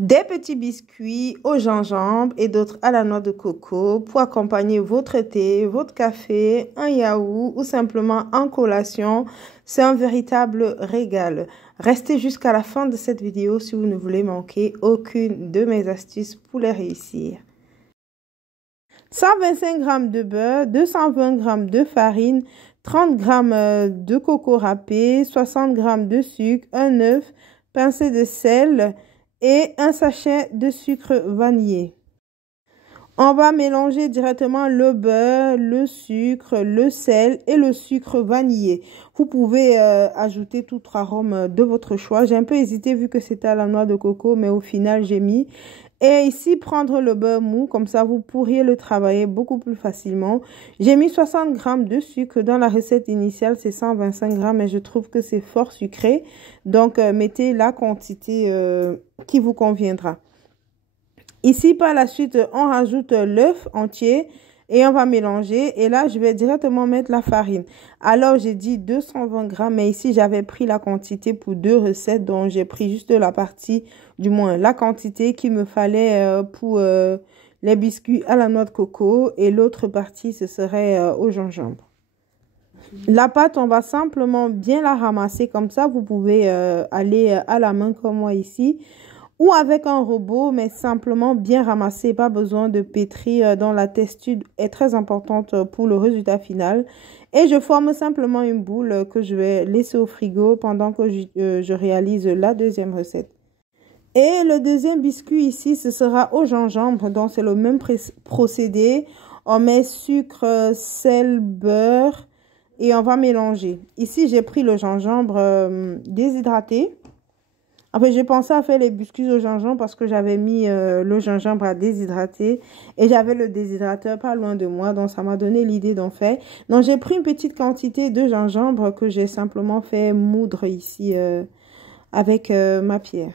Des petits biscuits au gingembre et d'autres à la noix de coco pour accompagner votre thé, votre café, un yaourt ou simplement en collation. C'est un véritable régal. Restez jusqu'à la fin de cette vidéo si vous ne voulez manquer aucune de mes astuces pour les réussir. 125 g de beurre, 220 g de farine, 30 g de coco râpé, 60 g de sucre, un œuf, pincée de sel et un sachet de sucre vanillé. On va mélanger directement le beurre, le sucre, le sel et le sucre vanillé. Vous pouvez ajouter tout arôme de votre choix. J'ai un peu hésité vu que c'était à la noix de coco, mais au final j'ai mis. Et ici, prendre le beurre mou, comme ça vous pourriez le travailler beaucoup plus facilement. J'ai mis 60 g de sucre. Dans la recette initiale, c'est 125 g, mais je trouve que c'est fort sucré. Donc, mettez la quantité qui vous conviendra. Ici, par la suite, on rajoute l'œuf entier et on va mélanger. Et là, je vais directement mettre la farine. Alors, j'ai dit 220 g, mais ici, j'avais pris la quantité pour 2 recettes. Donc, j'ai pris juste la partie, du moins la quantité qu'il me fallait pour les biscuits à la noix de coco. Et l'autre partie, ce serait au gingembre. La pâte, on va simplement bien la ramasser comme ça. Vous pouvez aller à la main comme moi ici. Ou avec un robot, mais simplement bien ramasser, pas besoin de pétrir dont la texture est très importante pour le résultat final. Et je forme simplement une boule que je vais laisser au frigo pendant que je réalise la deuxième recette. Et le deuxième biscuit ici, ce sera au gingembre, donc c'est le même procédé. On met sucre, sel, beurre et on va mélanger. Ici, j'ai pris le gingembre déshydraté. Après, j'ai pensé à faire les biscuits au gingembre parce que j'avais mis le gingembre à déshydrater et j'avais le déshydrateur pas loin de moi. Donc, ça m'a donné l'idée d'en faire. Donc, j'ai pris une petite quantité de gingembre que j'ai simplement fait moudre ici avec ma pierre.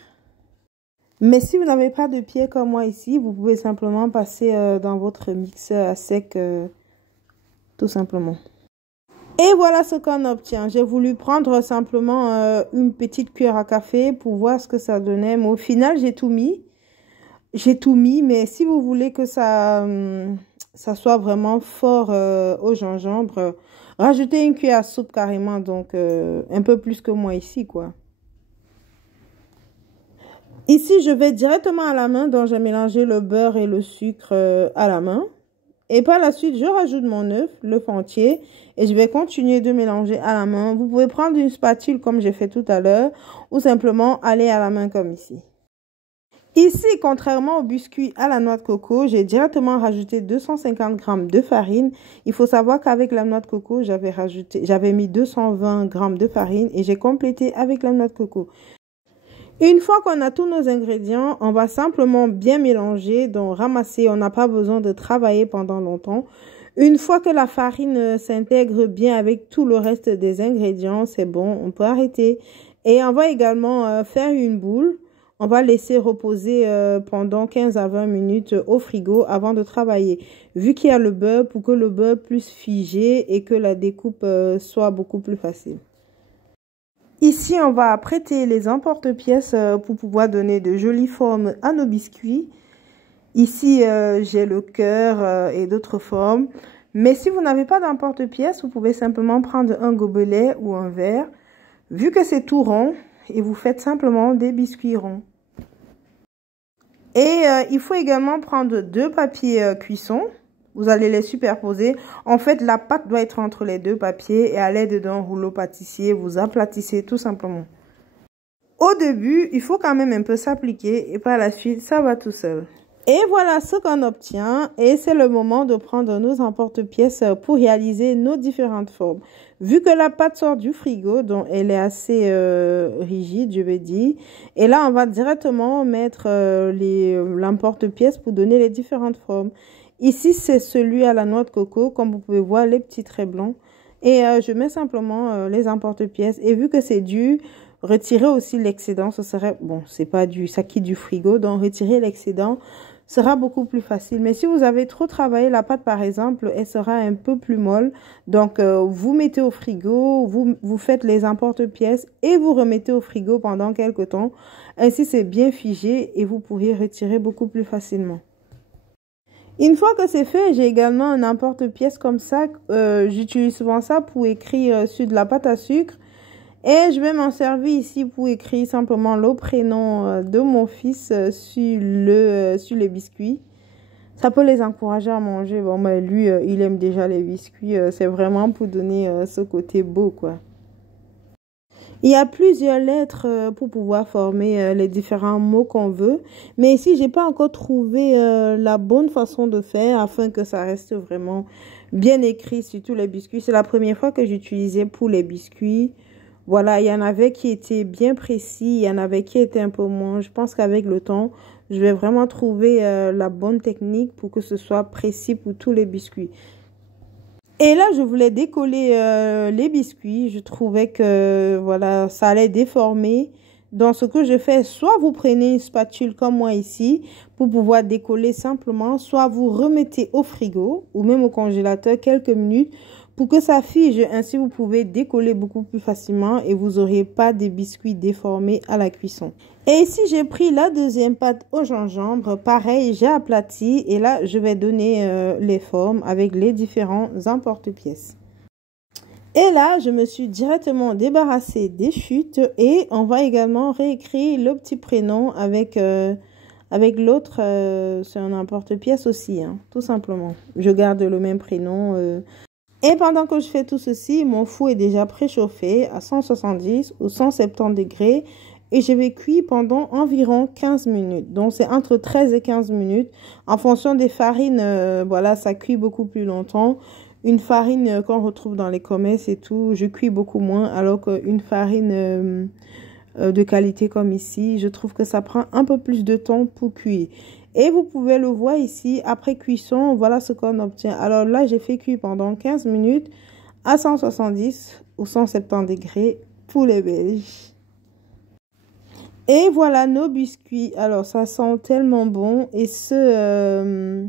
Mais si vous n'avez pas de pierre comme moi ici, vous pouvez simplement passer dans votre mixeur à sec tout simplement. Et voilà ce qu'on obtient. J'ai voulu prendre simplement une petite cuillère à café pour voir ce que ça donnait. Mais au final, j'ai tout mis. J'ai tout mis. Mais si vous voulez que ça soit vraiment fort au gingembre, rajoutez une cuillère à soupe carrément. Donc, un peu plus que moi ici, quoi. Ici, je vais directement à la main. Donc, j'ai mélangé le beurre et le sucre à la main. Et par la suite, je rajoute mon œuf, l'œuf entier, et je vais continuer de mélanger à la main. Vous pouvez prendre une spatule comme j'ai fait tout à l'heure, ou simplement aller à la main comme ici. Ici, contrairement au biscuit à la noix de coco, j'ai directement rajouté 250 g de farine. Il faut savoir qu'avec la noix de coco, j'avais mis 220 g de farine et j'ai complété avec la noix de coco. Une fois qu'on a tous nos ingrédients, on va simplement bien mélanger, donc ramasser. On n'a pas besoin de travailler pendant longtemps. Une fois que la farine s'intègre bien avec tout le reste des ingrédients, c'est bon, on peut arrêter. Et on va également faire une boule. On va laisser reposer pendant 15 à 20 minutes au frigo avant de travailler. Vu qu'il y a le beurre, pour que le beurre puisse figer et que la découpe soit beaucoup plus facile. Ici, on va prêter les emporte-pièces pour pouvoir donner de jolies formes à nos biscuits. Ici, j'ai le cœur et d'autres formes. Mais si vous n'avez pas d'emporte-pièces, vous pouvez simplement prendre un gobelet ou un verre. Vu que c'est tout rond, et vous faites simplement des biscuits ronds. Et il faut également prendre 2 papiers cuisson. Vous allez les superposer. En fait, la pâte doit être entre les 2 papiers et à l'aide d'un rouleau pâtissier, vous aplatissez tout simplement. Au début, il faut quand même un peu s'appliquer et par la suite, ça va tout seul. Et voilà ce qu'on obtient et c'est le moment de prendre nos emporte-pièces pour réaliser nos différentes formes. Vu que la pâte sort du frigo, donc elle est assez rigide, je vais dire. Et là, on va directement mettre l'emporte-pièce pour donner les différentes formes. Ici, c'est celui à la noix de coco, comme vous pouvez voir, les petits traits blancs. Et je mets simplement les emporte-pièces. Et vu que c'est dur, retirer aussi l'excédent, ce serait... Bon, c'est pas du... Ça quitte du frigo, donc retirer l'excédent. sera beaucoup plus facile. Mais si vous avez trop travaillé la pâte, par exemple, elle sera un peu plus molle. Donc, vous mettez au frigo, vous faites les emporte-pièces et vous remettez au frigo pendant quelques temps. Ainsi, c'est bien figé et vous pourrez retirer beaucoup plus facilement. Une fois que c'est fait, j'ai également un emporte-pièce comme ça. J'utilise souvent ça pour écrire sur de la pâte à sucre. Et je vais m'en servir ici pour écrire simplement le prénom de mon fils sur les biscuits. Ça peut les encourager à manger. Bon, mais lui, il aime déjà les biscuits. C'est vraiment pour donner ce côté beau, quoi. Il y a plusieurs lettres pour pouvoir former les différents mots qu'on veut. Mais ici, j'ai pas encore trouvé la bonne façon de faire afin que ça reste vraiment bien écrit sur tous les biscuits. C'est la première fois que j'utilisais pour les biscuits. Voilà, il y en avait qui étaient bien précis, il y en avait qui étaient un peu moins. Je pense qu'avec le temps, je vais vraiment trouver la bonne technique pour que ce soit précis pour tous les biscuits. Et là, je voulais décoller les biscuits. Je trouvais que voilà, ça allait déformer. Donc, ce que je fais, soit vous prenez une spatule comme moi ici pour pouvoir décoller simplement, soit vous remettez au frigo ou même au congélateur quelques minutes pour que ça fige. Ainsi, vous pouvez décoller beaucoup plus facilement et vous n'aurez pas des biscuits déformés à la cuisson. Et ici, j'ai pris la deuxième pâte au gingembre. Pareil, j'ai aplati et là, je vais donner les formes avec les différents emporte-pièces. Et là, je me suis directement débarrassée des chutes et on va également réécrire le petit prénom avec l'autre, c'est un emporte-pièce aussi, hein, tout simplement. Je garde le même prénom. Et pendant que je fais tout ceci, mon four est déjà préchauffé à 170 ou 170 degrés. Et je vais cuire pendant environ 15 minutes. Donc, c'est entre 13 et 15 minutes. En fonction des farines, voilà, ça cuit beaucoup plus longtemps. Une farine qu'on retrouve dans les commerces et tout, je cuis beaucoup moins. Alors qu'une farine de qualité comme ici, je trouve que ça prend un peu plus de temps pour cuire. Et vous pouvez le voir ici, après cuisson, voilà ce qu'on obtient. Alors là, j'ai fait cuire pendant 15 minutes à 170 ou 170 degrés pour les Belges. Et voilà nos biscuits. Alors, ça sent tellement bon. Et ce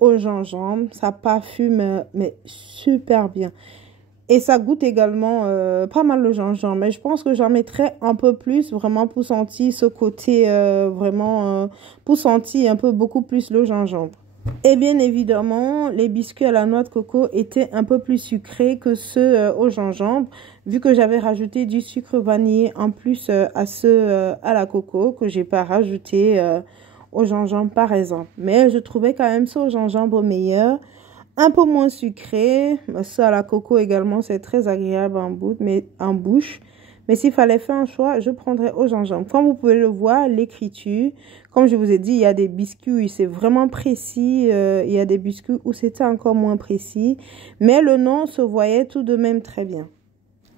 au gingembre, ça parfume, mais super bien. Et ça goûte également pas mal le gingembre. Mais je pense que j'en mettrai un peu plus, vraiment pour sentir ce côté, pour sentir un peu beaucoup plus le gingembre. Et bien évidemment, les biscuits à la noix de coco étaient un peu plus sucrés que ceux au gingembre, vu que j'avais rajouté du sucre vanillé en plus à ceux à la coco, que j'ai pas rajouté au gingembre par exemple. Mais je trouvais quand même ceux au gingembre meilleur, un peu moins sucré. Ceux à la coco également, c'est très agréable en bouche. Mais s'il fallait faire un choix, je prendrais au gingembre. Comme vous pouvez le voir, l'écriture, comme je vous ai dit, il y a des biscuits où c'est vraiment précis. Il y a des biscuits où c'était encore moins précis. Mais le nom se voyait tout de même très bien.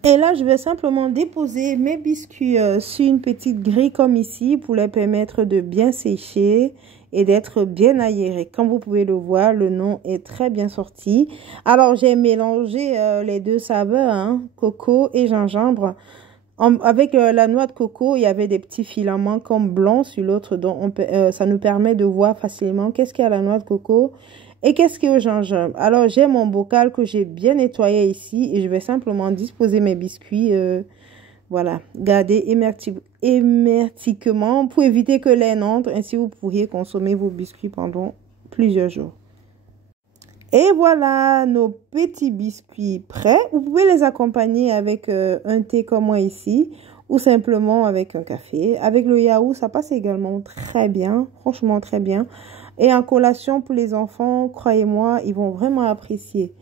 Et là, je vais simplement déposer mes biscuits sur une petite grille comme ici pour les permettre de bien sécher et d'être bien aérés. Comme vous pouvez le voir, le nom est très bien sorti. Alors, j'ai mélangé les deux saveurs, hein, coco et gingembre. Avec la noix de coco, il y avait des petits filaments comme blancs sur l'autre, donc ça nous permet de voir facilement qu'est-ce qu'il y a à la noix de coco et qu'est-ce qu'il y a au gingembre. Alors, j'ai mon bocal que j'ai bien nettoyé ici et je vais simplement disposer mes biscuits, voilà, garder hermétiquement pour éviter que l'air n'entre. Ainsi, vous pourriez consommer vos biscuits pendant plusieurs jours. Et voilà nos petits biscuits prêts. Vous pouvez les accompagner avec un thé comme moi ici ou simplement avec un café. Avec le yaourt, ça passe également très bien, franchement très bien. Et en collation pour les enfants, croyez-moi, ils vont vraiment apprécier.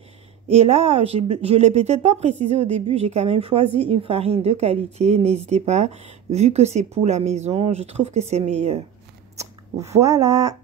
Et là, je ne l'ai peut-être pas précisé au début, j'ai quand même choisi une farine de qualité. N'hésitez pas, vu que c'est pour la maison, je trouve que c'est meilleur. Voilà.